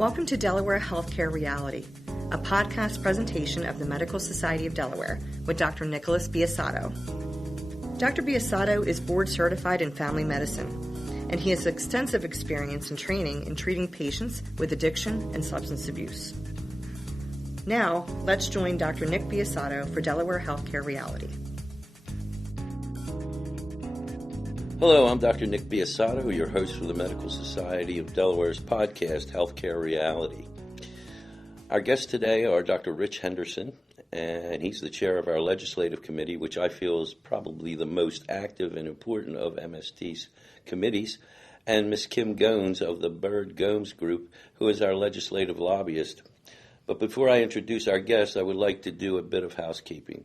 Welcome to Delaware Healthcare Reality, a podcast presentation of the Medical Society of Delaware with Dr. Nicholas Biasotto. Dr. Biasotto is board certified in family medicine, and he has extensive experience and training in treating patients with addiction and substance abuse. Now, let's join Dr. Nick Biasotto for Delaware Healthcare Reality. Hello, I'm Dr. Nick Biasotto, your host for the Medical Society of Delaware's podcast, Healthcare Reality. Our guests today are Dr. Rich Henderson, and he's the chair of our Legislative Committee, which I feel is probably the most active and important of MSD's committees, and Ms. Kim Gomes of the ByrdGomes group, who is our legislative lobbyist. But before I introduce our guests, I would like to do a bit of housekeeping.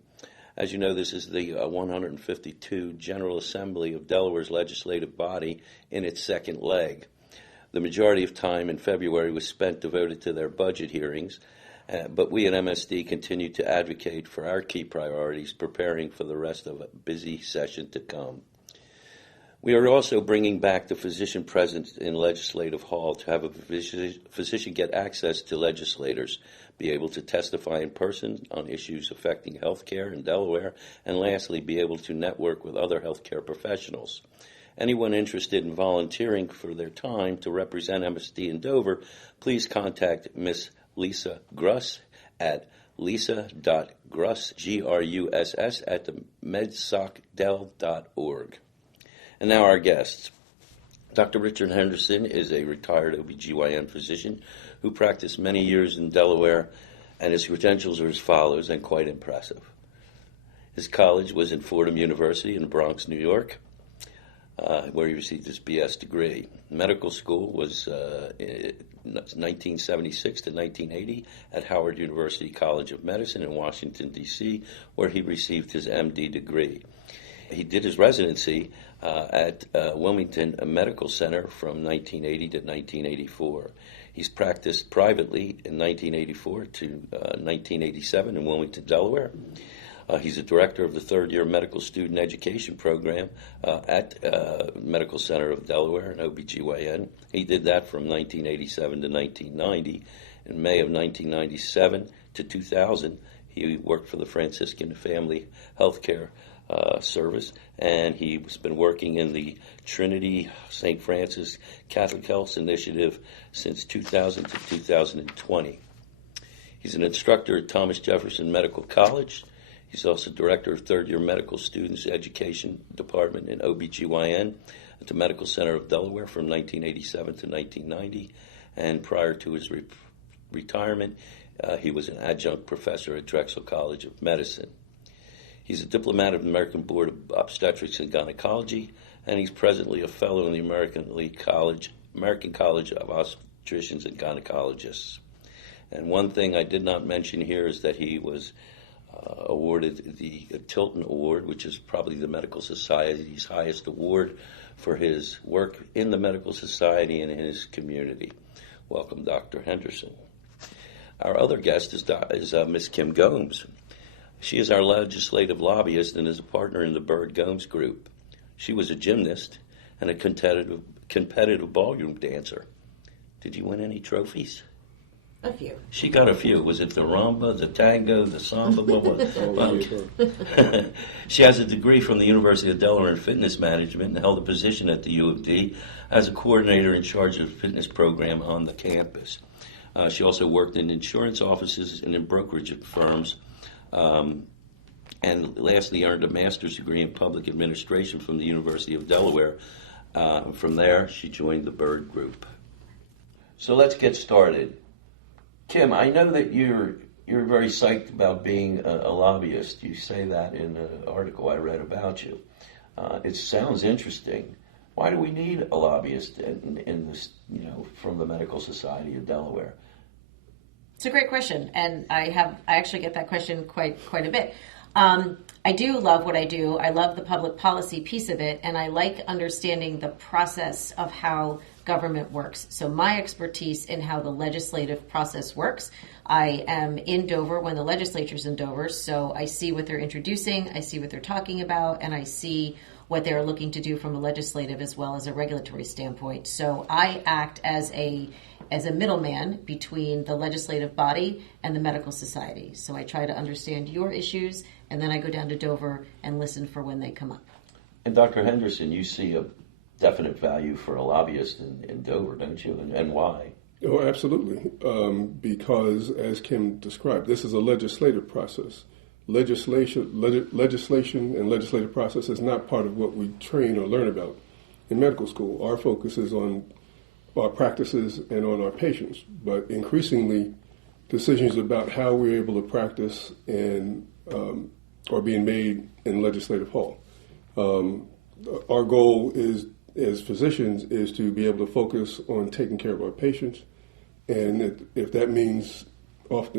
As you know, this is the 152 General Assembly of Delaware's legislative body in its second leg. The majority of time in February was spent devoted to their budget hearings, but we at MSD continue to advocate for our key priorities, preparing for the rest of a busy session to come. We are also bringing back the physician presence in Legislative Hall to have a physician get access to legislators, be able to testify in person on issues affecting healthcare in Delaware, and lastly, be able to network with other healthcare professionals. Anyone interested in volunteering for their time to represent MSD in Dover, please contact Miss Lisa Gruss at lisa.gruss, Gruss, at the medsocdel.org. And now our guests. Dr. Richard Henderson is a retired OBGYN physician who practiced many years in Delaware, and his credentials are as follows and quite impressive. His college was in Fordham University in the Bronx, New York, where he received his BS degree. Medical school was 1976 to 1980 at Howard University College of Medicine in Washington, D.C., where he received his MD degree. He did his residency at Wilmington Medical Center from 1980 to 1984. He's practiced privately in 1984 to 1987 in Wilmington, Delaware. He's a director of the third-year medical student education program at Medical Center of Delaware in OBGYN. He did that from 1987 to 1990. In May of 1997 to 2000, he worked for the Franciscan Family Healthcare Service, and he's been working in the Trinity St. Francis Catholic Health Initiative since 2000 to 2020. He's an instructor at Thomas Jefferson Medical College. He's also director of third-year medical students education department in OBGYN at the Medical Center of Delaware from 1987 to 1990, and prior to his retirement, he was an adjunct professor at Drexel College of Medicine. He's a diplomat of the American Board of Obstetrics and Gynecology, and he's presently a fellow in the American College of Obstetricians and Gynecologists. And one thing I did not mention here is that he was awarded the Tilton Award, which is probably the Medical Society's highest award for his work in the Medical Society and in his community. Welcome, Dr. Henderson. Our other guest is Ms. Kim Gomes. She is our legislative lobbyist and is a partner in the ByrdGomes group. She was a gymnast and a competitive ballroom dancer. Did you win any trophies? A few. She got a few. Was it the rumba, the tango, the samba? She has a degree from the University of Delaware in fitness management and held a position at the U of D as a coordinator in charge of the fitness program on the campus. She also worked in insurance offices and in brokerage firms. And lastly, earned a master's degree in public administration from the University of Delaware. From there, she joined the Byrd Group. So let's get started. Kim, I know that you're very psyched about being a lobbyist. You say that in an article I read about you. It sounds interesting. Why do we need a lobbyist in this, from the Medical Society of Delaware? It's a great question, and I actually get that question quite a bit. I do love what I do. I love the public policy piece of it, and I like understanding the process of how government works. So my expertise in how the legislative process works, I am in Dover when the legislature's in Dover, so I see what they're introducing, I see what they're talking about, and I see what they're looking to do from a legislative as well as a regulatory standpoint. So I act as a as a middleman between the legislative body and the medical society. So I try to understand your issues, and then I go down to Dover and listen for when they come up. And Dr. Henderson, you see a definite value for a lobbyist in Dover, don't you? And why? Oh, absolutely. Because, as Kim described, this is a legislative process. Legislation and legislative process is not part of what we train or learn about in medical school. Our focus is on our practices and on our patients, but increasingly decisions about how we're able to practice and are being made in legislative hall. Our goal is, as physicians, is to be able to focus on taking care of our patients, and if that means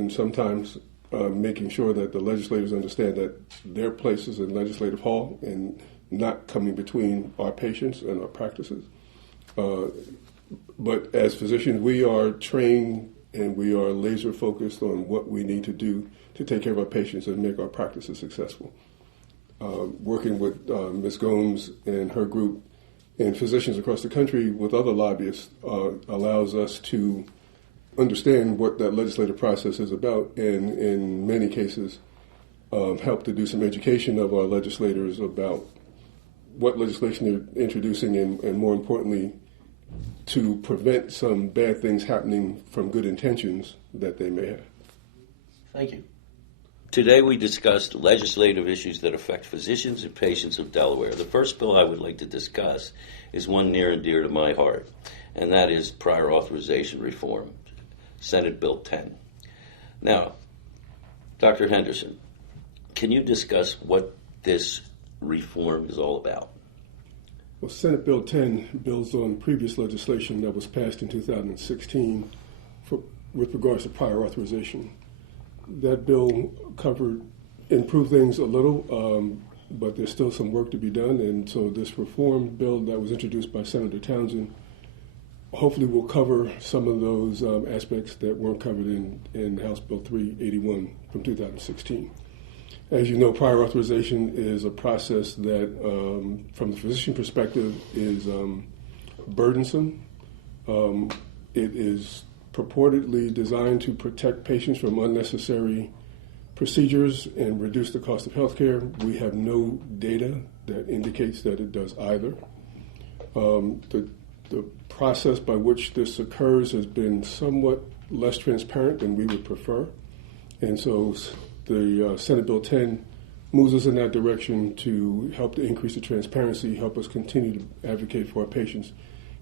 sometimes making sure that the legislators understand that their place is in legislative hall and not coming between our patients and our practices. But as physicians, we are trained and we are laser focused on what we need to do to take care of our patients and make our practices successful. Working with Ms. Gomes and her group and physicians across the country with other lobbyists allows us to understand what that legislative process is about, and in many cases help to do some education of our legislators about what legislation they're introducing and more importantly, to prevent some bad things happening from good intentions that they may have. Thank you. Today we discussed legislative issues that affect physicians and patients of Delaware. The first bill I would like to discuss is one near and dear to my heart, and that is prior authorization reform, Senate Bill 10. Now, Dr. Henderson, can you discuss what this reform is all about? Well, Senate Bill 10 builds on previous legislation that was passed in 2016 with regards to prior authorization. That bill improved things a little, but there's still some work to be done, and so this reform bill that was introduced by Senator Townsend hopefully will cover some of those aspects that weren't covered in House Bill 381 from 2016. As you know, prior authorization is a process that, from the physician perspective, is burdensome. It is purportedly designed to protect patients from unnecessary procedures and reduce the cost of health care. We have no data that indicates that it does either. The process by which this occurs has been somewhat less transparent than we would prefer. And so the Senate Bill 10 moves us in that direction to help to increase the transparency, help us continue to advocate for our patients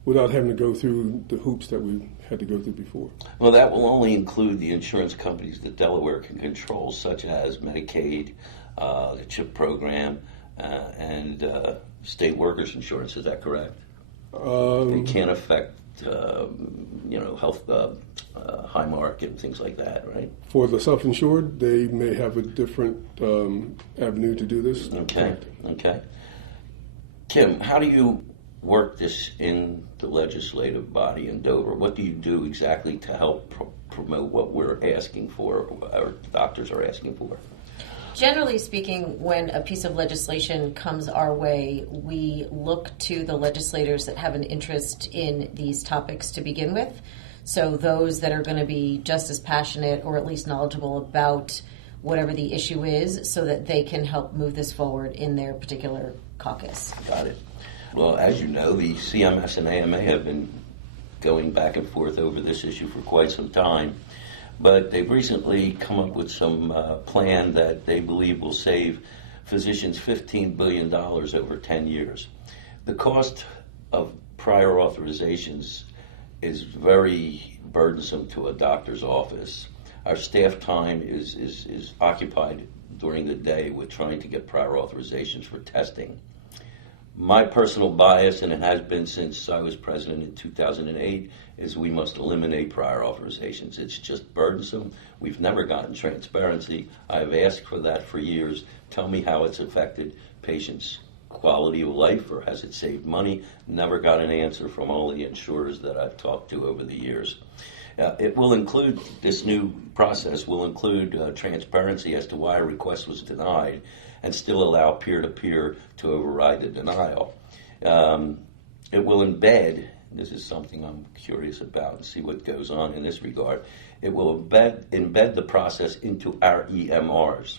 without having to go through the hoops that we had to go through before. Well, that will only include the insurance companies that Delaware can control, such as Medicaid, the CHIP program, and state workers insurance. Is that correct? It can't affect, health, Highmark and things like that, right? For the self-insured, they may have a different avenue to do this. Okay. Kim, how do you work this in the legislative body in Dover? What do you do exactly to help promote what we're asking for, or doctors are asking for? Generally speaking, when a piece of legislation comes our way, we look to the legislators that have an interest in these topics to begin with. So those that are going to be just as passionate or at least knowledgeable about whatever the issue is so that they can help move this forward in their particular caucus. Got it. Well, as you know, the CMS and AMA have been going back and forth over this issue for quite some time. But they've recently come up with some plan that they believe will save physicians $15 billion over 10 years. The cost of prior authorizations is very burdensome to a doctor's office. Our staff time is occupied during the day with trying to get prior authorizations for testing. My personal bias, and it has been since I was president in 2008, is we must eliminate prior authorizations. It's just burdensome. We've never gotten transparency. I've asked for that for years. Tell me how it's affected patients' quality of life, or has it saved money? Never got an answer from all the insurers that I've talked to over the years. It will include, this new process will include transparency as to why a request was denied, and still allow peer-to-peer to override the denial. It will embed this is something I'm curious about and see what goes on in this regard. It will embed the process into our EMRs.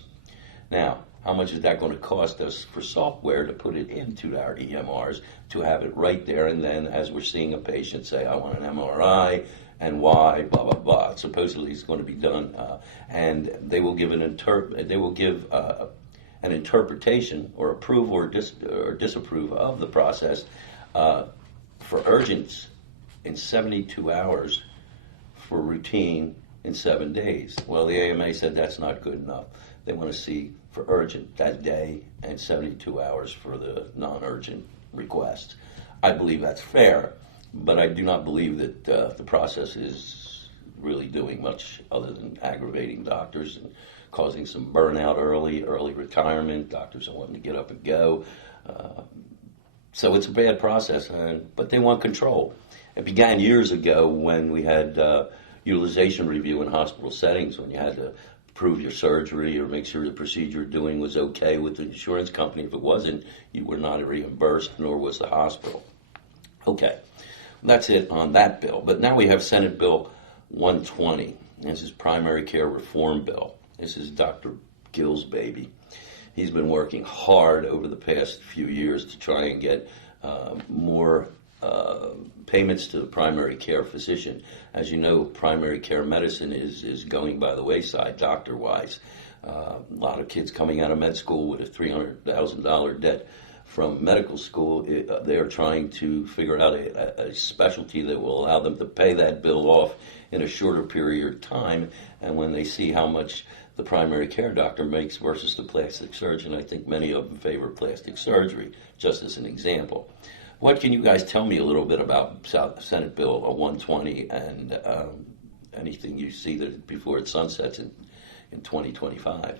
Now, how much is that going to cost us for software to put it into our EMRs, to have it right there, and then as we're seeing a patient say, I want an MRI, and why, blah, blah, blah. Supposedly it's going to be done, and they will give an interpretation or approve or disapprove of the process for urgent in 72 hours, for routine in 7 days. Well, the AMA said that's not good enough. They want to see for urgent that day and 72 hours for the non-urgent request. I believe that's fair, but I do not believe that the process is really doing much other than aggravating doctors and causing some burnout early retirement. Doctors are wanting to get up and go. So it's a bad process, but they want control. It began years ago when we had utilization review in hospital settings, when you had to prove your surgery or make sure the procedure you're doing was okay with the insurance company. If it wasn't, you were not reimbursed, nor was the hospital. Okay, that's it on that bill. But now we have Senate Bill 120. This is Primary Care Reform Bill. This is Dr. Gill's baby. He's been working hard over the past few years to try and get more payments to the primary care physician. As you know, primary care medicine is going by the wayside, doctor-wise. A lot of kids coming out of med school with a $300,000 debt from medical school. They are trying to figure out a specialty that will allow them to pay that bill off in a shorter period of time. And when they see how much the primary care doctor makes versus the plastic surgeon, I think many of them favor plastic surgery, just as an example. What can you guys tell me a little bit about Senate Bill 120 and anything you see that before it sunsets in 2025?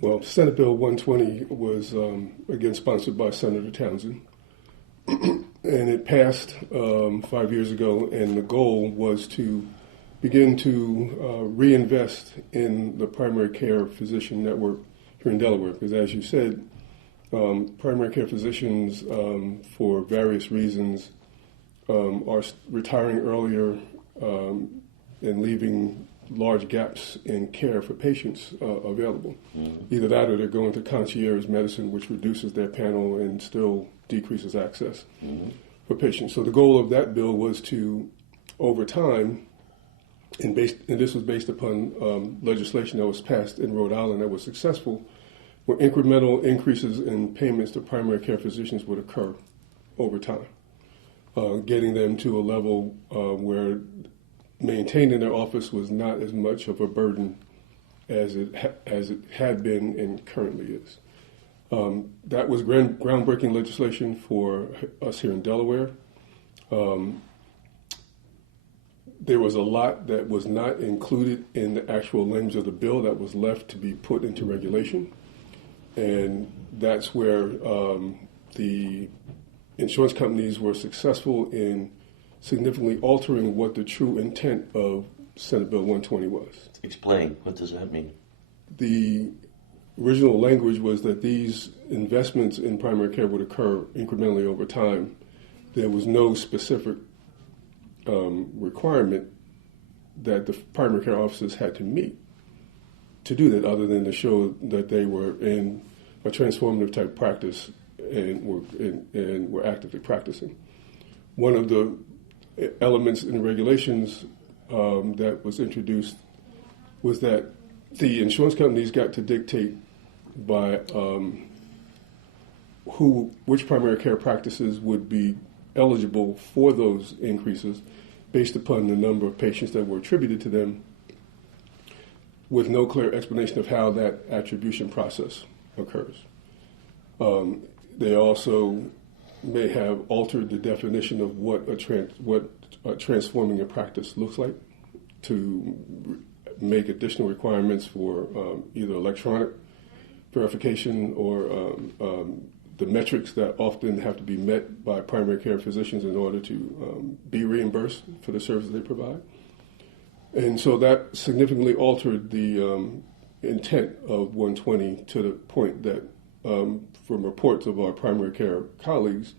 Well, Senate Bill 120 was, again, sponsored by Senator Townsend, and it passed 5 years ago, and the goal was to begin to reinvest in the primary care physician network here in Delaware, because as you said, primary care physicians, for various reasons, are retiring earlier and leaving large gaps in care for patients available. Mm-hmm. Either that or they're going to concierge medicine, which reduces their panel and still decreases access for patients. So the goal of that bill was to, over time, and this was based upon legislation that was passed in Rhode Island that was successful, where incremental increases in payments to primary care physicians would occur over time, getting them to a level where maintaining their office was not as much of a burden as it had been and currently is. That was groundbreaking legislation for us here in Delaware. There was a lot that was not included in the actual language of the bill that was left to be put into regulation. And that's where the insurance companies were successful in significantly altering what the true intent of Senate Bill 120 was. Explain. What does that mean? The original language was that these investments in primary care would occur incrementally over time. There was no specific requirement that the primary care officers had to meet to do that, other than to show that they were in a transformative type practice and were actively practicing. One of the elements in the regulations that was introduced was that the insurance companies got to dictate by which primary care practices would be eligible for those increases based upon the number of patients that were attributed to them, with no clear explanation of how that attribution process occurs. They also may have altered the definition of what transforming a practice looks like to make additional requirements for either electronic verification or the metrics that often have to be met by primary care physicians in order to be reimbursed for the services they provide. And so that significantly altered the intent of 120 to the point that, from reports of our primary care colleagues,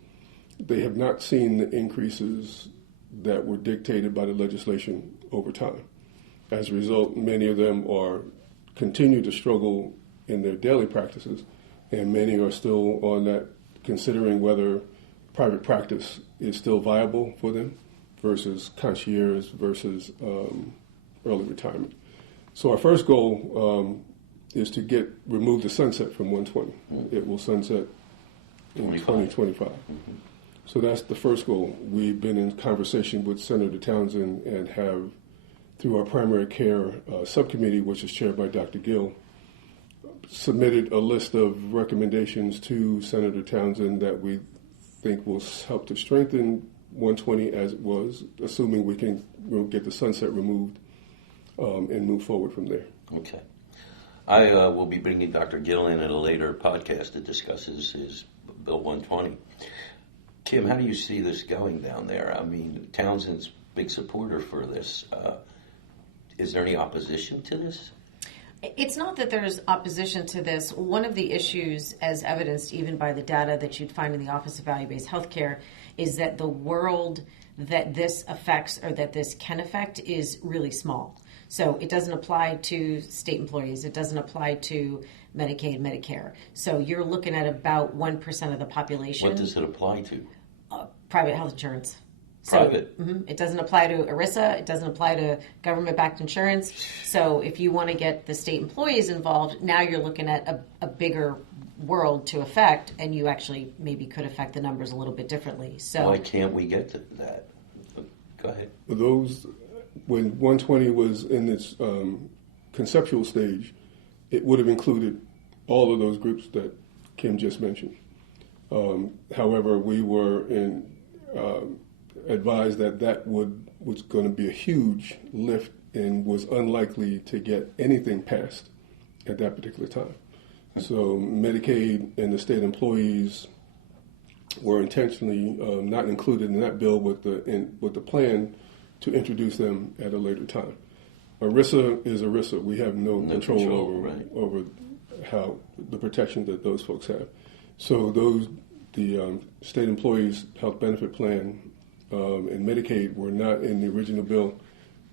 they have not seen the increases that were dictated by the legislation over time. As a result, many of them continue to struggle in their daily practices, and many are still on that, considering whether private practice is still viable for them versus concierge versus early retirement. So our first goal is to remove the sunset from 120. It will sunset in 2025. So that's the first goal. We've been in conversation with Senator Townsend and have, through our primary care subcommittee, which is chaired by Dr. Gill, submitted a list of recommendations to Senator Townsend that we think will help to strengthen 120 as it was, assuming we'll get the sunset removed and move forward from there. Okay. I will be bringing Dr. Gill in at a later podcast that discusses his Bill 120. Kim, how do you see this going down there? I mean, Townsend's big supporter for this. Is there any opposition to this? It's not that there's opposition to this. One of the issues, as evidenced even by the data that you'd find in the Office of Value-Based Healthcare, is that the world that this affects or that this can affect is really small. So it doesn't apply to state employees. It doesn't apply to Medicaid, Medicare. So you're looking at about 1% of the population. What does it apply to? Private health insurance. Private? So, it doesn't apply to ERISA. It doesn't apply to government-backed insurance. So if you want to get the state employees involved, now you're looking at a bigger world to affect, and you actually maybe could affect the numbers a little bit differently. So why can't we get to that? Go ahead. When 120 was in its conceptual stage, it would have included all of those groups that Kim just mentioned. However, we were advised that was going to be a huge lift and was unlikely to get anything passed at that particular time. So Medicaid and the state employees were intentionally not included in that bill with the plan to introduce them at a later time. ERISA is ERISA. We have no control over how the protection that those folks have. So the state employees' health benefit plan and Medicaid were not in the original bill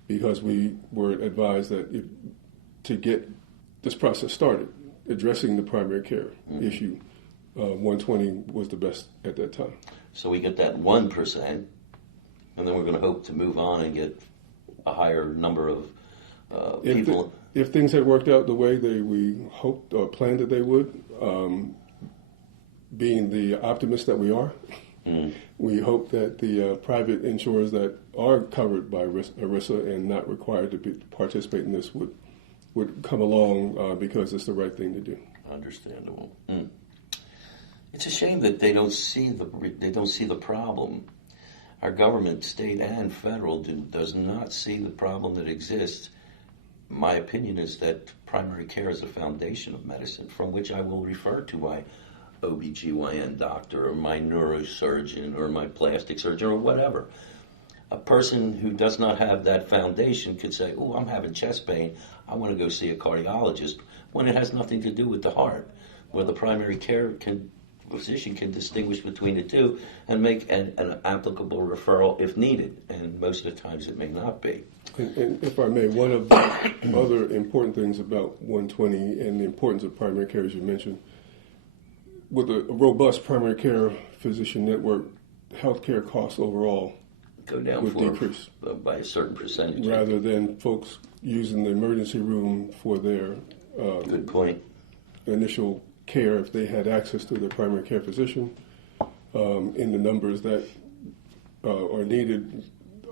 because we were advised that to get this process started, addressing the primary care issue, 120 was the best at that time. So we get that 1%, and then we're going to hope to move on and get a higher number of people. If things had worked out the way we hoped or planned that they would, being the optimist that we are, we hope that the private insurers that are covered by ERISA and not required to participate in this would come along because it's the right thing to do. Understandable. It's a shame that they don't see the problem. Our government, state and federal, does not see the problem that exists. My opinion is that primary care is a foundation of medicine from which I will refer to my OBGYN doctor or my neurosurgeon or my plastic surgeon or whatever. A person who does not have that foundation could say, oh, I'm having chest pain, I want to go see a cardiologist, when it has nothing to do with the heart, where the primary care physician can distinguish between the two and make an applicable referral if needed, and most of the times it may not be. And if I may, one of the other important things about 120 and the importance of primary care, as you mentioned, with a robust primary care physician network, healthcare costs overall go down would decrease by a certain percentage. Rather than folks using the emergency room for their good point. Initial care if they had access to their primary care physician in the numbers that are needed.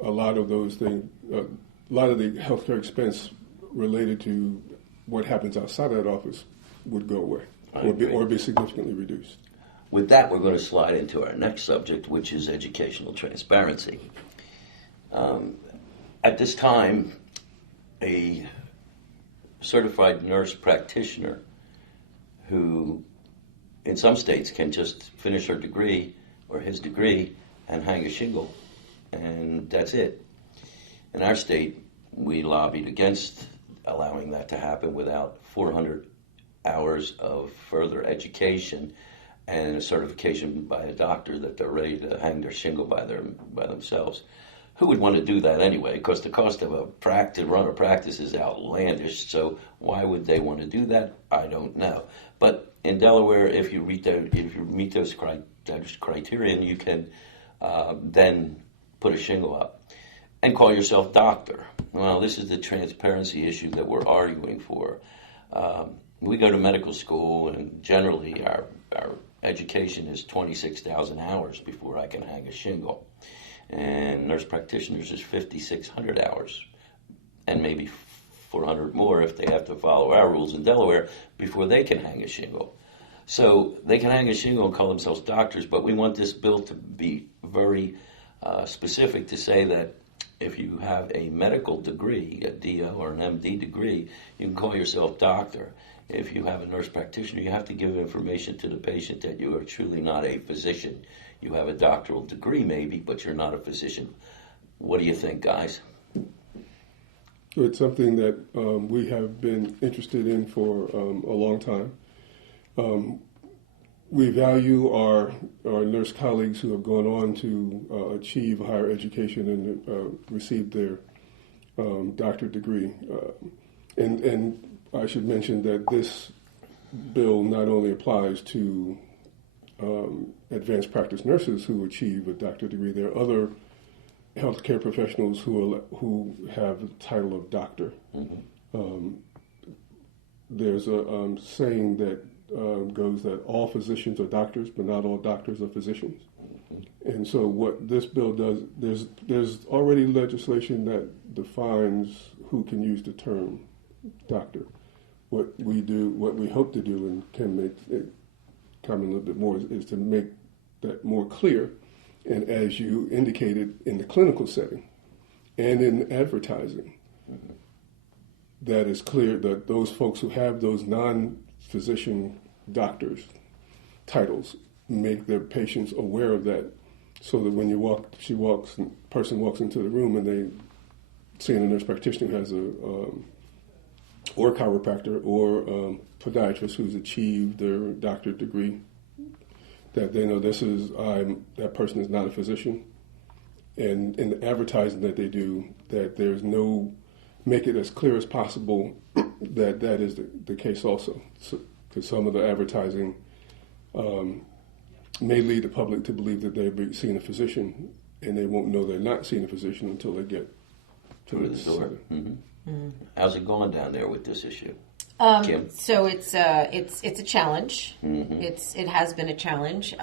A lot of those things, a lot of the healthcare expense related to what happens outside of that office would go away or be significantly reduced. With that, we're going to slide into our next subject, which is educational transparency. At this time, a certified nurse practitioner who in some states can just finish her degree or his degree and hang a shingle, and that's it. In our state, we lobbied against allowing that to happen without 400 hours of further education and a certification by a doctor that they're ready to hang their shingle by themselves. Who would want to do that anyway? Because the cost of run a practice is outlandish, so why would they want to do that? I don't know. But in Delaware, if you meet those criterion, you can then put a shingle up and call yourself doctor. Well, this is the transparency issue that we're arguing for. We go to medical school, and generally our education is 26,000 hours before I can hang a shingle. And nurse practitioners is 5,600 hours, and maybe 400 more if they have to follow our rules in Delaware before they can hang a shingle. So they can hang a shingle and call themselves doctors, but we want this bill to be very specific to say that if you have a medical degree, a DO or an MD degree, you can call yourself doctor. If you have a nurse practitioner, you have to give information to the patient that you are truly not a physician. You have a doctoral degree maybe, but you're not a physician. What do you think, guys? It's something that we have been interested in for a long time. We value our nurse colleagues who have gone on to achieve higher education and receive their doctorate degree. And I should mention that this bill not only applies to advanced practice nurses who achieve a doctorate degree. There are other healthcare professionals who have the title of doctor. Mm-hmm. There's a saying that goes that all physicians are doctors, but not all doctors are physicians. Mm-hmm. And so what this bill does, there's already legislation that defines who can use the term doctor. What we hope to do, and can make it come a little bit more, is to make that more clear. And as you indicated, in the clinical setting and in advertising, mm-hmm. that is clear that those folks who have those non-physician doctors titles make their patients aware of that, so that when person walks into the room and they see a nurse practitioner who has or chiropractor or podiatrist who's achieved their doctorate degree, that they know that person is not a physician. And in the advertising that they do, that there's make it as clear as possible that is the case also. Because some of the advertising may lead the public to believe that they're seeing a physician, and they won't know they're not seeing a physician until they get to the door. Mm-hmm. Mm-hmm. How's it going down there with this issue? Kim? So it's a challenge. Mm-hmm. It has been a challenge.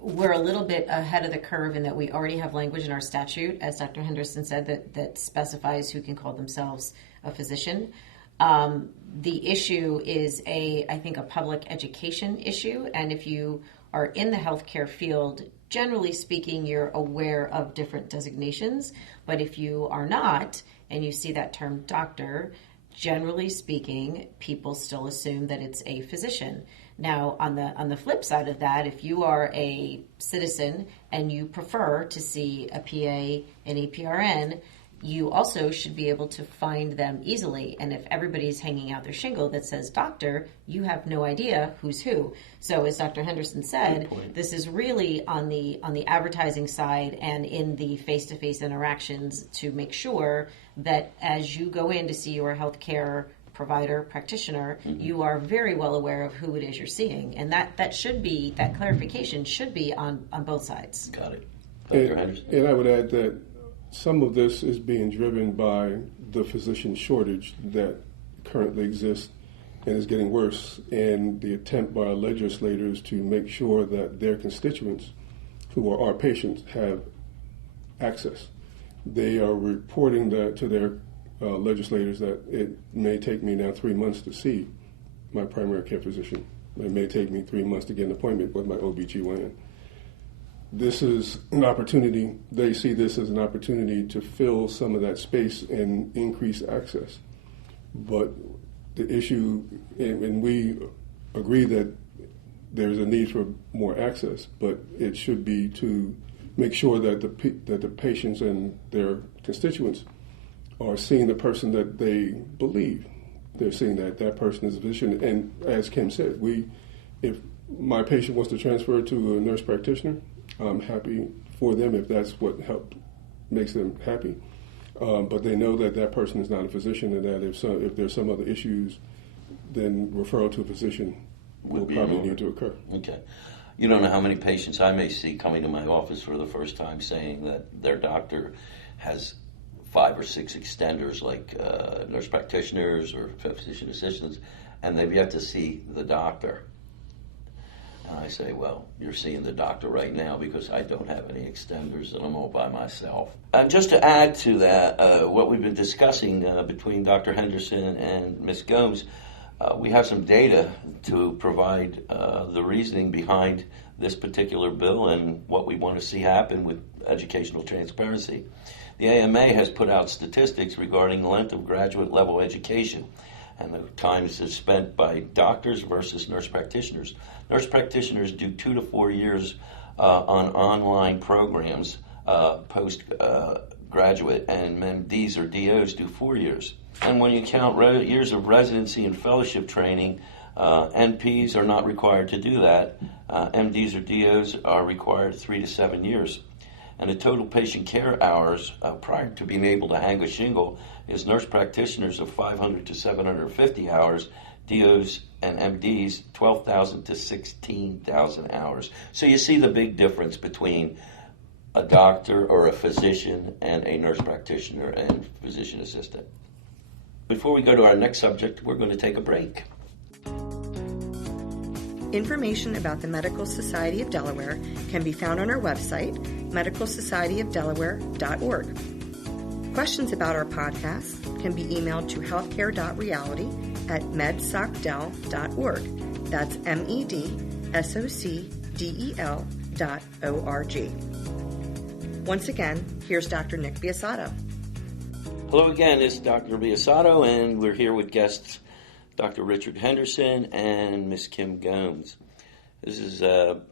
We're a little bit ahead of the curve in that we already have language in our statute, as Dr. Henderson said, that specifies who can call themselves a physician. The issue is I think a public education issue, and if you are in the healthcare field, generally speaking, you're aware of different designations. But if you are not, and you see that term doctor, generally speaking, people still assume that it's a physician. Now, on the flip side of that, if you are a citizen and you prefer to see a PA and a PRN, you also should be able to find them easily. And if everybody's hanging out their shingle that says doctor, you have no idea who's who. So as Dr. Henderson said, this is really on the advertising side and in the face-to-face interactions to make sure that as you go in to see your healthcare provider, practitioner, mm-hmm. you are very well aware of who it is you're seeing. And that clarification should be on both sides. Got it. Dr. Henderson? And I would add that some of this is being driven by the physician shortage that currently exists and is getting worse, and the attempt by our legislators to make sure that their constituents, who are our patients, have access. They are reporting to their legislators that it may take me now 3 months to see my primary care physician. It may take me 3 months to get an appointment with my OBGYN. This is an opportunity, they see this as an opportunity to fill some of that space and increase access. But the issue, and we agree that there's a need for more access, but it should be to make sure that the patients and their constituents are seeing the person that they believe. They're seeing that person is a physician. And as Kim said, if my patient wants to transfer to a nurse practitioner, I'm happy for them if that's what makes them happy. But they know that that person is not a physician, and that if there's some other issues, then referral to a physician will probably need to occur. Okay. You don't know how many patients I may see coming to my office for the first time saying that their doctor has 5 or 6 extenders, like nurse practitioners or physician assistants, and they've yet to see the doctor. And I say, well, you're seeing the doctor right now because I don't have any extenders and I'm all by myself. And just to add to that, what we've been discussing between Dr. Henderson and Ms. Gomes, we have some data to provide the reasoning behind this particular bill and what we want to see happen with educational transparency. The AMA has put out statistics regarding the length of graduate level education and the time is spent by doctors versus nurse practitioners. Nurse practitioners do 2 to 4 years on online programs post-graduate, and MDs or DOs do 4 years. And when you count years of residency and fellowship training, NPs are not required to do that. MDs or DOs are required 3 to 7 years. And the total patient care hours prior to being able to hang a shingle is nurse practitioners of 500 to 750 hours, DOs and MDs 12,000 to 16,000 hours. So you see the big difference between a doctor or a physician and a nurse practitioner and physician assistant. Before we go to our next subject, we're going to take a break. Information about the Medical Society of Delaware can be found on our website, medicalsocietyofdelaware.org. Questions about our podcast can be emailed to healthcare.reality@medsocdel.org. That's medsocdel.org. Once again, here's Dr. Nick Biasotto. Hello again, this is Dr. Biasotto, and we're here with guests Dr. Richard Henderson and Ms. Kim Gomes. This is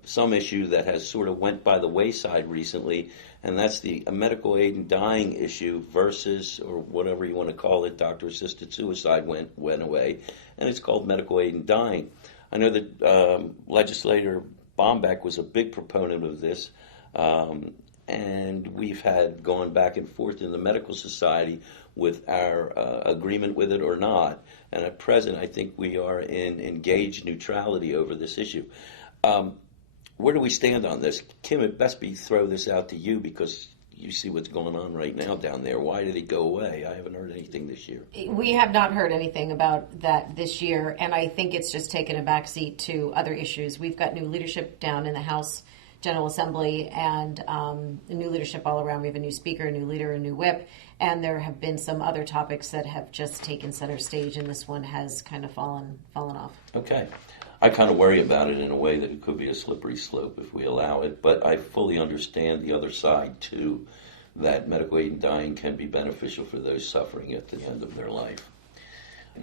some issue that has sort of went by the wayside recently, and that's the medical aid in dying issue versus, or whatever you want to call it, doctor-assisted suicide went away, and it's called medical aid in dying. I know that legislator Bombeck was a big proponent of this, and we've had gone back and forth in the medical society with our agreement with it or not. And at present, I think we are in engaged neutrality over this issue. Where do we stand on this? Kim, it best be throw this out to you because you see what's going on right now down there. Why did he go away? I haven't heard anything this year. We have not heard anything about that this year, and I think it's just taken a backseat to other issues. We've got new leadership down in the House General Assembly and new leadership all around. We have a new speaker, a new leader, a new whip, and there have been some other topics that have just taken center stage, and this one has kind of fallen off. Okay. I kind of worry about it in a way that it could be a slippery slope if we allow it, but I fully understand the other side, too, that medical aid in dying can be beneficial for those suffering at the end of their life.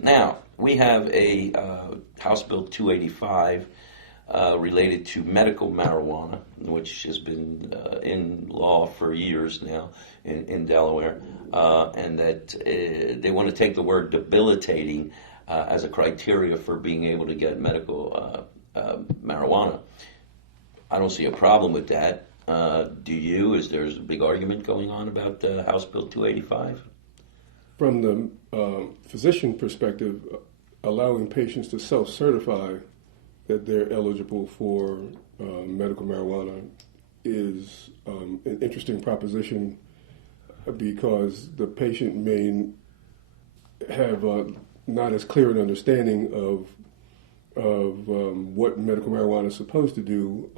Now, we have a House Bill 285 related to medical marijuana, which has been in law for years now in Delaware, and that they want to take the word debilitating as a criteria for being able to get medical marijuana. I don't see a problem with that. Do you? There's a big argument going on about House Bill 285? From the physician perspective, allowing patients to self-certify that they're eligible for medical marijuana is an interesting proposition because the patient may have not as clear an understanding of what medical marijuana is supposed to do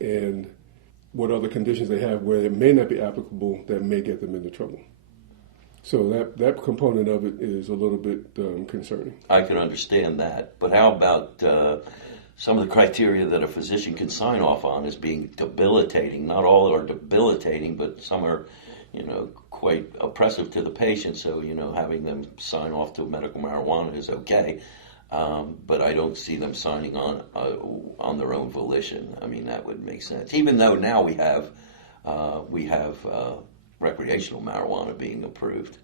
and what other conditions they have where it may not be applicable that may get them into trouble. So that component of it is a little bit concerning. I can understand that, but how about some of the criteria that a physician can sign off on as being debilitating? Not all are debilitating, but some are, quite oppressive to the patient. So, having them sign off to medical marijuana is okay. But I don't see them signing on their own volition. I mean, that would make sense. Even though now we have recreational marijuana being approved.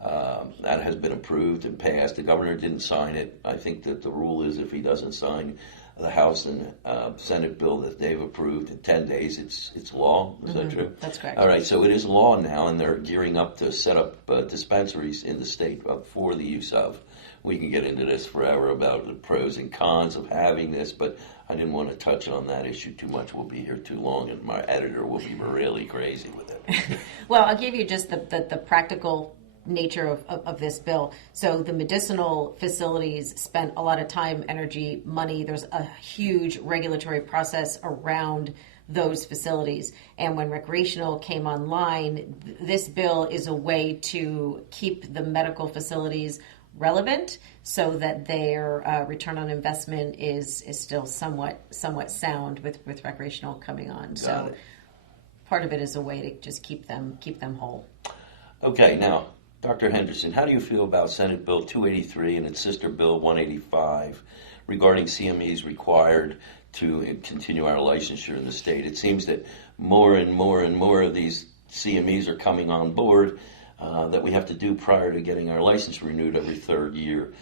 That has been approved and passed. The governor didn't sign it. I think that the rule is if he doesn't sign the House and Senate bill that they've approved in 10 days. It's law. Is that true? That's correct. All right, so it is law now, and they're gearing up to set up dispensaries in the state for the use of. We can get into this forever about the pros and cons of having this, but I didn't want to touch on that issue too much. We'll be here too long, and my editor will be really crazy with it. Well, I'll give you just the practical nature of this bill. So the medicinal facilities spent a lot of time, energy, money. There's a huge regulatory process around those facilities. And when recreational came online, this bill is a way to keep the medical facilities relevant so that their return on investment is still somewhat sound with recreational coming on. So part of it is a way to just keep them whole. Okay, now, Dr. Henderson, how do you feel about Senate Bill 283 and its sister Bill 185 regarding CMEs required to continue our licensure in the state? It seems that more and more of these CMEs are coming on board that we have to do prior to getting our license renewed every third year,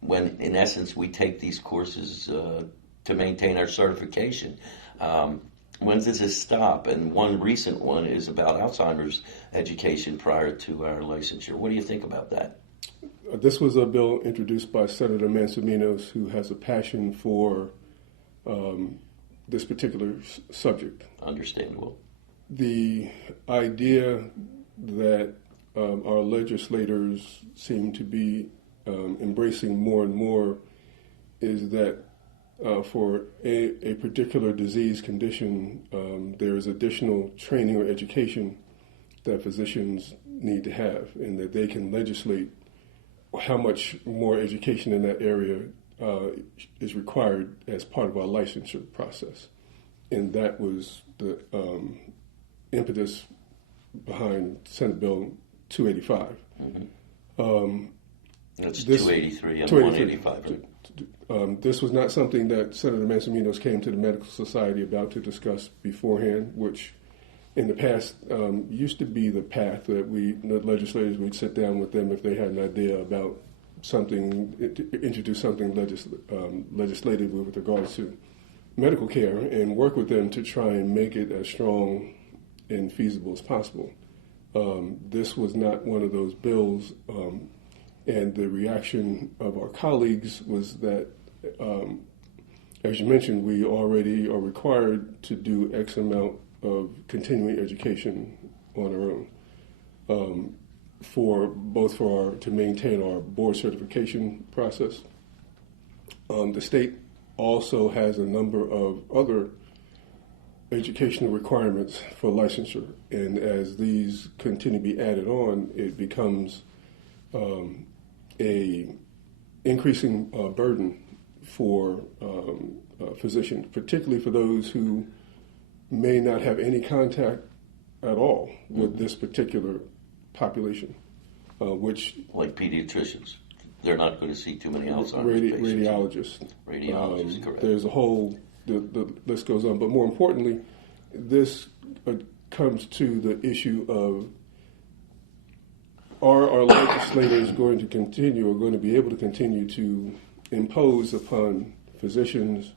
when in essence we take these courses to maintain our certification. When does this stop? And one recent one is about Alzheimer's education prior to our licensure. What do you think about that? This was a bill introduced by Senator Mansuminos, who has a passion for this particular subject. Understandable. The idea that our legislators seem to be embracing more and more is that for a particular disease condition, there is additional training or education that physicians need to have, and that they can legislate how much more education in that area is required as part of our licensure process. And that was the impetus behind Senate Bill 285. Mm-hmm. That's 283 and 185. Right? This was not something that Senator Mansuminos came to the Medical Society about to discuss beforehand, which in the past used to be the path that the legislators, would sit down with them if they had an idea about something, introduce something legislative with regards to medical care, and work with them to try and make it as strong and feasible as possible. This was not one of those bills, and the reaction of our colleagues was that, as you mentioned, we already are required to do X amount of continuing education on our own, to maintain our board certification process. The state also has a number of other educational requirements for licensure, and as these continue to be added on, it becomes a increasing burden for physicians, particularly for those who may not have any contact at all with this particular population, which... Like pediatricians. They're not going to see too many Alzheimer's patients. Radiologists, correct. There's a whole... The list goes on. But more importantly, this comes to the issue of, are our legislators going to be able to continue to impose upon physicians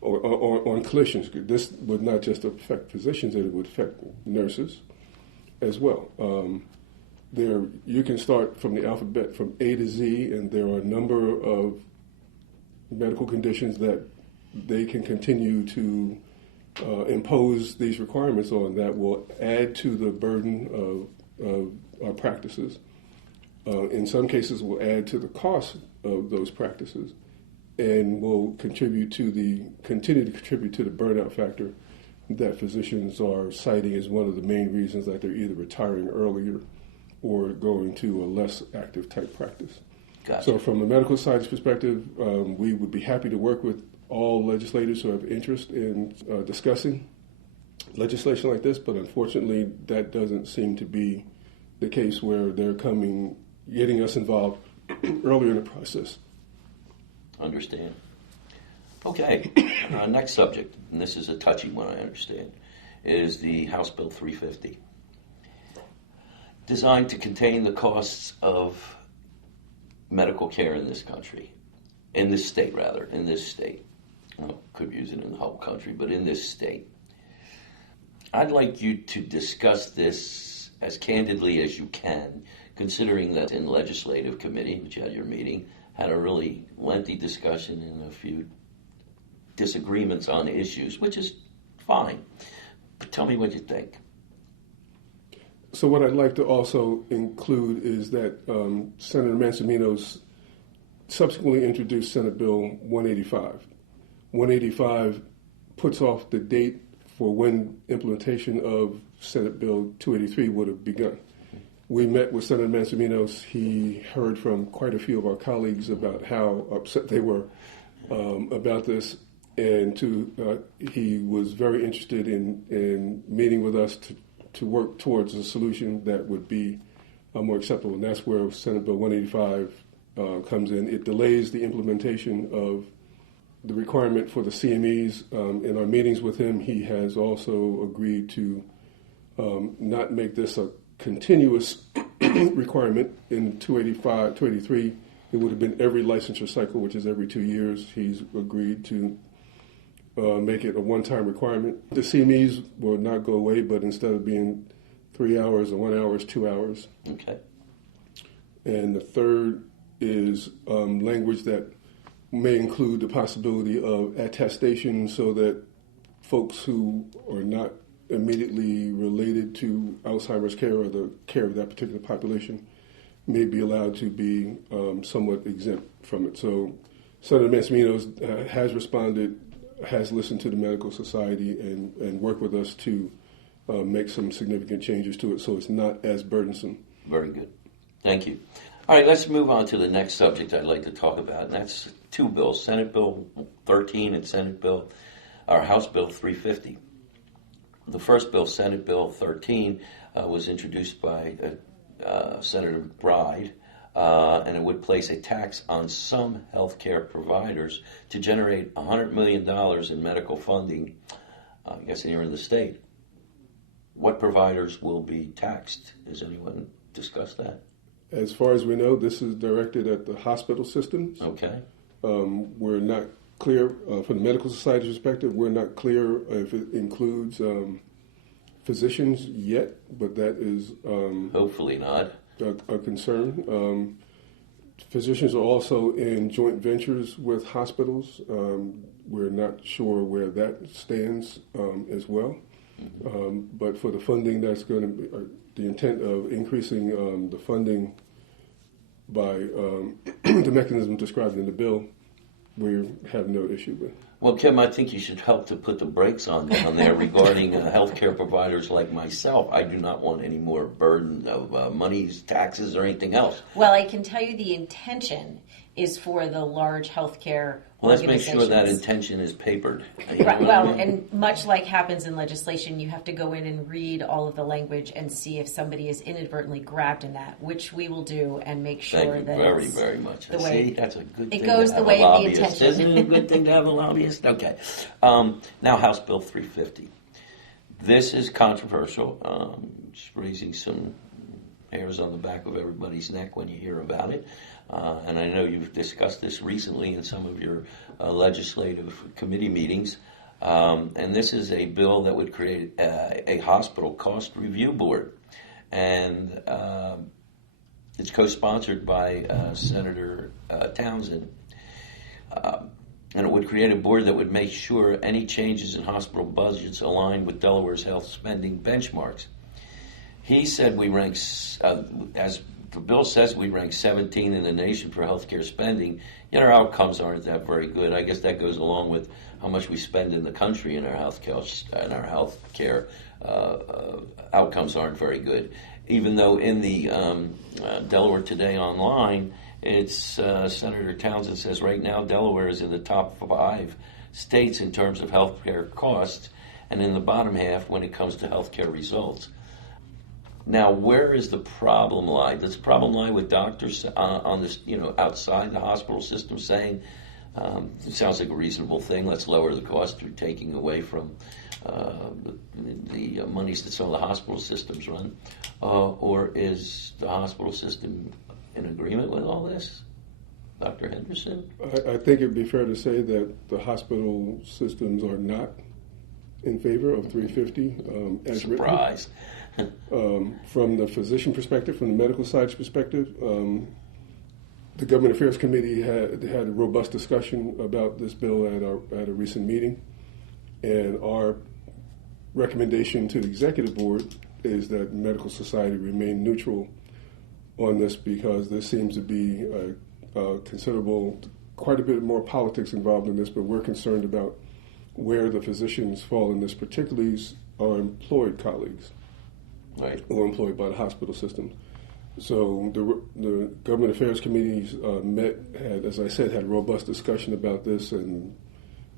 or on clinicians? This would not just affect physicians, it would affect nurses as well. You can start from the alphabet from A to Z, and there are a number of medical conditions that they can continue to impose these requirements on that will add to the burden of our practices. In some cases, will add to the cost of those practices, and will continue to contribute to the burnout factor that physicians are citing as one of the main reasons that they're either retiring earlier or going to a less active type practice. Gotcha. So from a medical science perspective, we would be happy to work with all legislators who have interest in discussing legislation like this, but unfortunately that doesn't seem to be the case where they're getting us involved earlier in the process. Understand. Okay, next subject, and this is a touchy one, I understand, is the House Bill 350. Designed to contain the costs of medical care in this country, in this state. well, could use it in the whole country, but in this state. I'd like you to discuss this as candidly as you can, considering that in the Legislative Committee, which you had your meeting, had a really lengthy discussion and a few disagreements on issues, which is fine. But tell me what you think. So what I'd like to also include is that Senator Mansuminos subsequently introduced Senate Bill 185. 185 puts off the date for when implementation of Senate Bill 283 would have begun. We met with Senator Mansuminos. He heard from quite a few of our colleagues about how upset they were about this, and he was very interested in meeting with us to work towards a solution that would be more acceptable, and that's where Senate Bill 185 comes in. It delays the implementation of the requirement for the CMEs. In our meetings with him, he has also agreed to not make this a continuous requirement in 283. It would have been every licensure cycle, which is every 2 years. He's agreed to make it a one-time requirement. The CMEs will not go away, but instead of being 3 hours or 1 hour, it's 2 hours. Okay. And the third is language that may include the possibility of attestation so that folks who are not immediately related to Alzheimer's care or the care of that particular population may be allowed to be somewhat exempt from it. So Senator Mansuminos has responded, has listened to the medical society, and worked with us to make some significant changes to it so it's not as burdensome. Very good. Thank you. All right, let's move on to the next subject I'd like to talk about, and that's two bills, Senate Bill 13 and House Bill 350. The first bill, Senate Bill 13, was introduced by Senator Bride, and it would place a tax on some healthcare providers to generate $100 million in medical funding, I guess here in the state. What providers will be taxed? Has anyone discussed that? As far as we know, this is directed at the hospital systems. Okay. We're not clear, from the medical society's perspective, we're not clear if it includes physicians yet, but that is hopefully not a concern. Physicians are also in joint ventures with hospitals. We're not sure where that stands as well. Mm-hmm. But for the funding, that's going to be the intent of increasing the funding by the mechanism described in the bill. We have no issue with. Well, Kim, I think you should help to put the brakes on down there regarding healthcare providers like myself. I do not want any more burden of monies, taxes, or anything else. Well, I can tell you the intention is for the large healthcare let's make sure that intention is papered. Right, well, and much like happens in legislation, you have to go in and read all of the language and see if somebody is inadvertently grabbed in that, which we will do, and make sure Thank that you very, very much. The way, see, that's a good thing. It goes the way of the intention. Isn't it a good thing to have a lobbyist? Okay. Now, House Bill 350. This is controversial. It's raising some hairs on the back of everybody's neck when you hear about it. And I know you've discussed this recently in some of your legislative committee meetings. And this is a bill that would create a hospital cost review board. And it's co-sponsored by Senator Townsend. And it would create a board that would make sure any changes in hospital budgets align with Delaware's health spending benchmarks. He said we rank, as the bill says, we rank 17 in the nation for healthcare spending, yet our outcomes aren't that very good. I guess that goes along with how much we spend in the country in our healthcare outcomes aren't very good. Even though in the Delaware Today online, it's Senator Townsend says right now Delaware is in the top 5 states in terms of healthcare costs, and in the bottom half when it comes to healthcare results. Now, where is the problem lie? Does the problem lie with doctors on this, outside the hospital system saying, it sounds like a reasonable thing, let's lower the cost through taking away from the monies that some of the hospital systems run? Or is the hospital system in agreement with all this? Dr. Henderson? I think it'd be fair to say that the hospital systems are not in favor of 350 as Surprise. written. From the physician perspective, from the medical side's perspective, the Government Affairs Committee had a robust discussion about this bill at a recent meeting, and our recommendation to the Executive Board is that Medical Society remain neutral on this because there seems to be quite a bit more politics involved in this, but we're concerned about where the physicians fall in this, particularly our employed colleagues, Right. or employed by the hospital system. So the Government Affairs Committees had, as I said, had a robust discussion about this, and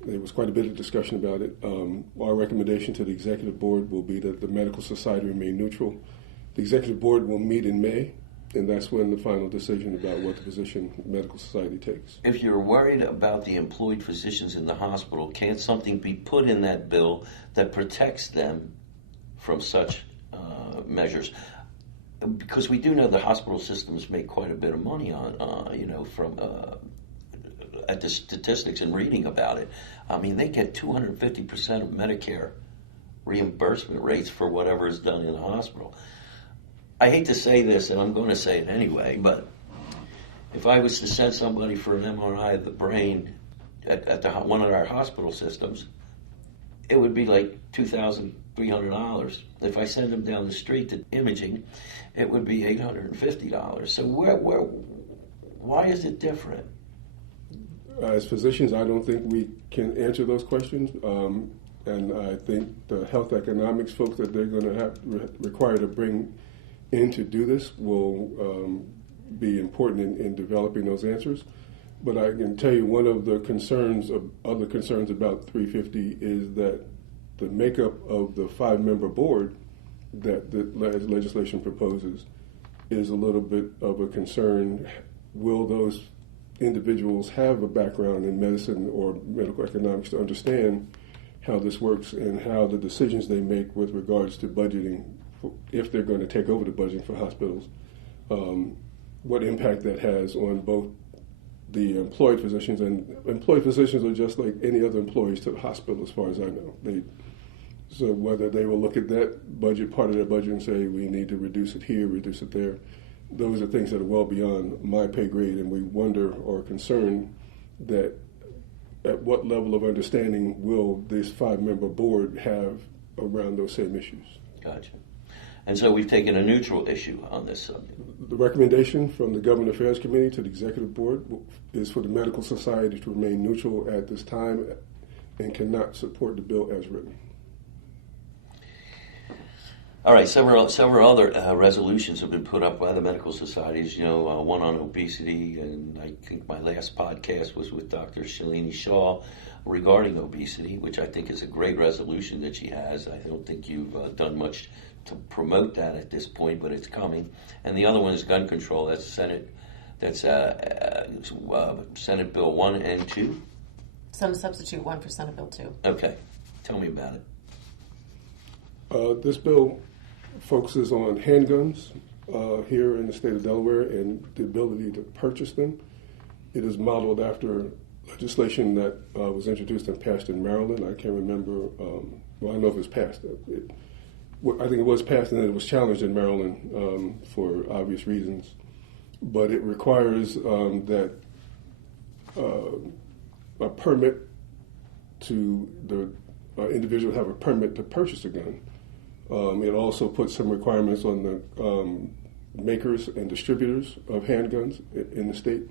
there was quite a bit of discussion about it. Our recommendation to the Executive Board will be that the Medical Society remain neutral. The Executive Board will meet in May, and that's when the final decision about what the position the Medical Society takes. If you're worried about the employed physicians in the hospital, can't something be put in that bill that protects them from such measures? Because we do know the hospital systems make quite a bit of money on, from at the statistics and reading about it. I mean, they get 250% of Medicare reimbursement rates for whatever is done in the hospital. I hate to say this, and I'm going to say it anyway, but if I was to send somebody for an MRI of the brain at one of our hospital systems, it would be like $2,300. If I send them down the street to imaging, it would be $850. So why is it different? As physicians, I don't think we can answer those questions, and I think the health economics folks that they're going to have required to bring in to do this will be important in developing those answers. But I can tell you one of the other concerns about 350 is that the makeup of the 5-member board that the legislation proposes is a little bit of a concern. Will those individuals have a background in medicine or medical economics to understand how this works and how the decisions they make with regards to budgeting, if they're going to take over the budgeting for hospitals, what impact that has on both the employed physicians, and employed physicians are just like any other employees to the hospital as far as I know. So whether they will look at that budget, part of their budget, and say we need to reduce it here, reduce it there, those are things that are well beyond my pay grade, and we wonder or are concerned that at what level of understanding will this 5-member board have around those same issues. Gotcha. And so we've taken a neutral issue on this subject. The recommendation from the Government Affairs Committee to the Executive Board is for the Medical Society to remain neutral at this time and cannot support the bill as written. All right, several other resolutions have been put up by the medical societies, one on obesity, and I think my last podcast was with Dr. Shalini Shaw regarding obesity, which I think is a great resolution that she has. I don't think you've done much to promote that at this point, but it's coming. And the other one is gun control. That's Senate Senate Bill 1 and 2. Some substitute 1 for Senate Bill 2. Okay, tell me about it. This bill focuses on handguns here in the state of Delaware and the ability to purchase them. It is modeled after legislation that was introduced and passed in Maryland. I can't remember, I don't know if it was passed. I think it was passed and then it was challenged in Maryland for obvious reasons. But it requires that a permit to the individual have a permit to purchase a gun. It also puts some requirements on the makers and distributors of handguns in the state,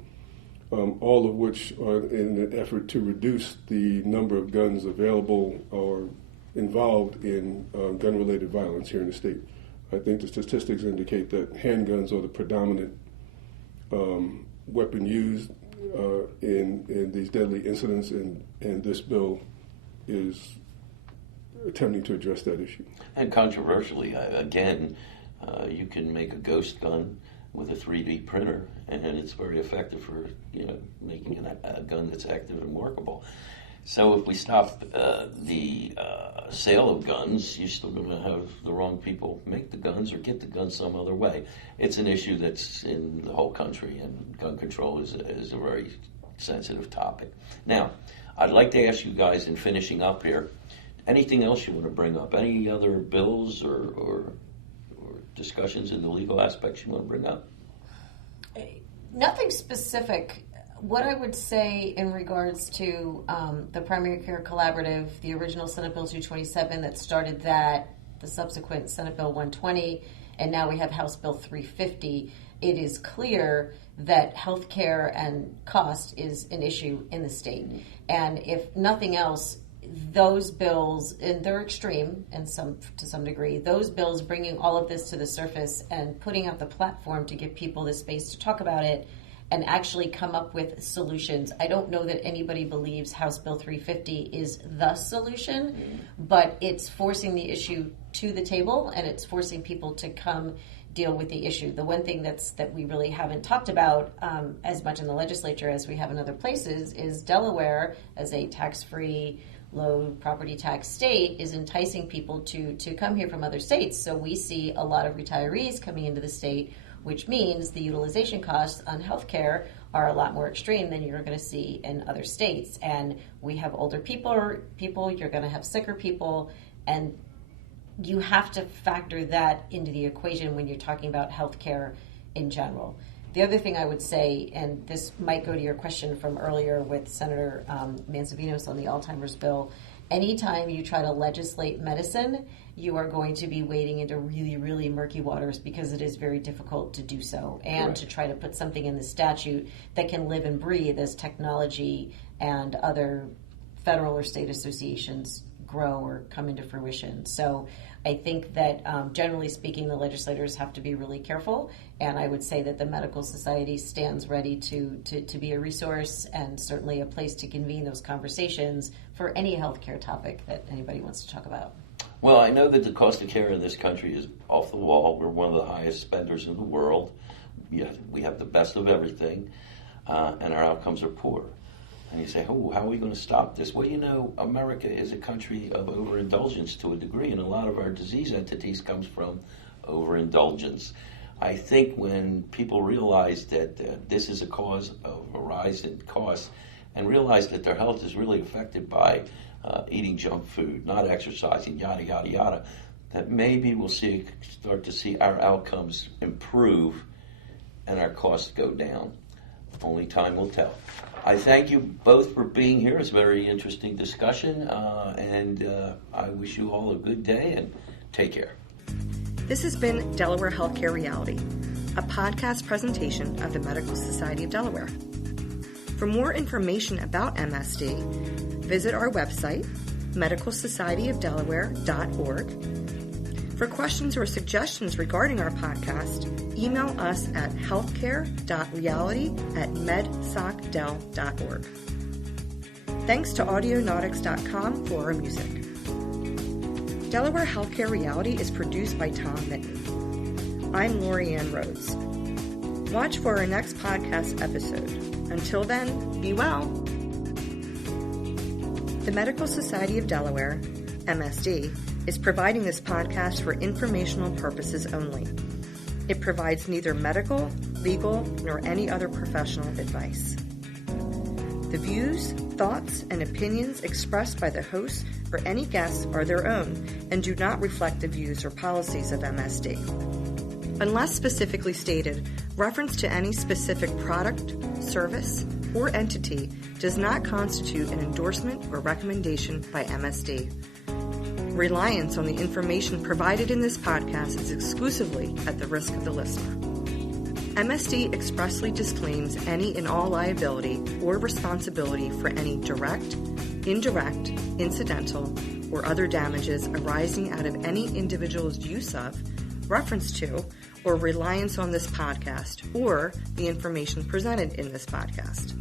all of which are in an effort to reduce the number of guns available or involved in gun-related violence here in the state. I think the statistics indicate that handguns are the predominant weapon used in these deadly incidents, and this bill is attempting to address that issue. And controversially, again, you can make a ghost gun with a 3D printer, and it's very effective for making a gun that's active and workable. So if we stop the sale of guns, you're still going to have the wrong people make the guns or get the guns some other way. It's an issue that's in the whole country, and gun control is a very sensitive topic. Now, I'd like to ask you guys in finishing up here, anything else you want to bring up? Any other bills or discussions in the legal aspects you want to bring up? Nothing specific. What I would say in regards to the Primary Care Collaborative, the original Senate Bill 227 that started that, the subsequent Senate Bill 120, and now we have House Bill 350, it is clear that health care and cost is an issue in the state. And if nothing else, those bills, and they're extreme and to some degree, those bills bringing all of this to the surface and putting out the platform to give people the space to talk about it and actually come up with solutions. I don't know that anybody believes House Bill 350 is the solution, but it's forcing the issue to the table and it's forcing people to come deal with the issue. The one thing that we really haven't talked about as much in the legislature as we have in other places is Delaware, as a tax-free, low property tax state, is enticing people to come here from other states. So we see a lot of retirees coming into the state, which means the utilization costs on healthcare are a lot more extreme than you're going to see in other states. And we have older people, you're going to have sicker people, and you have to factor that into the equation when you're talking about healthcare in general. The other thing I would say, and this might go to your question from earlier with Senator Manzavinos on the Alzheimer's bill, anytime you try to legislate medicine, you are going to be wading into really, really murky waters because it is very difficult to do so. And Correct. To try to put something in the statute that can live and breathe as technology and other federal or state associations grow or come into fruition. So I think that generally speaking, the legislators have to be really careful, and I would say that the Medical Society stands ready to be a resource and certainly a place to convene those conversations for any healthcare topic that anybody wants to talk about. Well, I know that the cost of care in this country is off the wall. We're one of the highest spenders in the world. We have the best of everything, and our outcomes are poor. And you say, oh, how are we going to stop this? Well, you know, America is a country of overindulgence to a degree, and a lot of our disease entities comes from overindulgence. I think when people realize that this is a cause of a rise in costs and realize that their health is really affected by eating junk food, not exercising, yada, yada, yada, that maybe we'll start to see our outcomes improve and our costs go down. Only time will tell. I thank you both for being here. It's a very interesting discussion, and I wish you all a good day, and take care. This has been Delaware Healthcare Reality, a podcast presentation of the Medical Society of Delaware. For more information about MSD, visit our website, medicalsocietyofdelaware.org. For questions or suggestions regarding our podcast, email us at healthcare.reality@medsocdel.org. Thanks to audionautics.com for our music. Delaware Healthcare Reality is produced by Tom Mitton. I'm Lori Ann Rhodes. Watch for our next podcast episode. Until then, be well. The Medical Society of Delaware, MSD, is providing this podcast for informational purposes only. It provides neither medical, legal, nor any other professional advice. The views, thoughts, and opinions expressed by the hosts or any guests are their own and do not reflect the views or policies of MSD. Unless specifically stated, reference to any specific product, service, or entity does not constitute an endorsement or recommendation by MSD. Reliance on the information provided in this podcast is exclusively at the risk of the listener. MSD expressly disclaims any and all liability or responsibility for any direct, indirect, incidental, or other damages arising out of any individual's use of, reference to, or reliance on this podcast or the information presented in this podcast.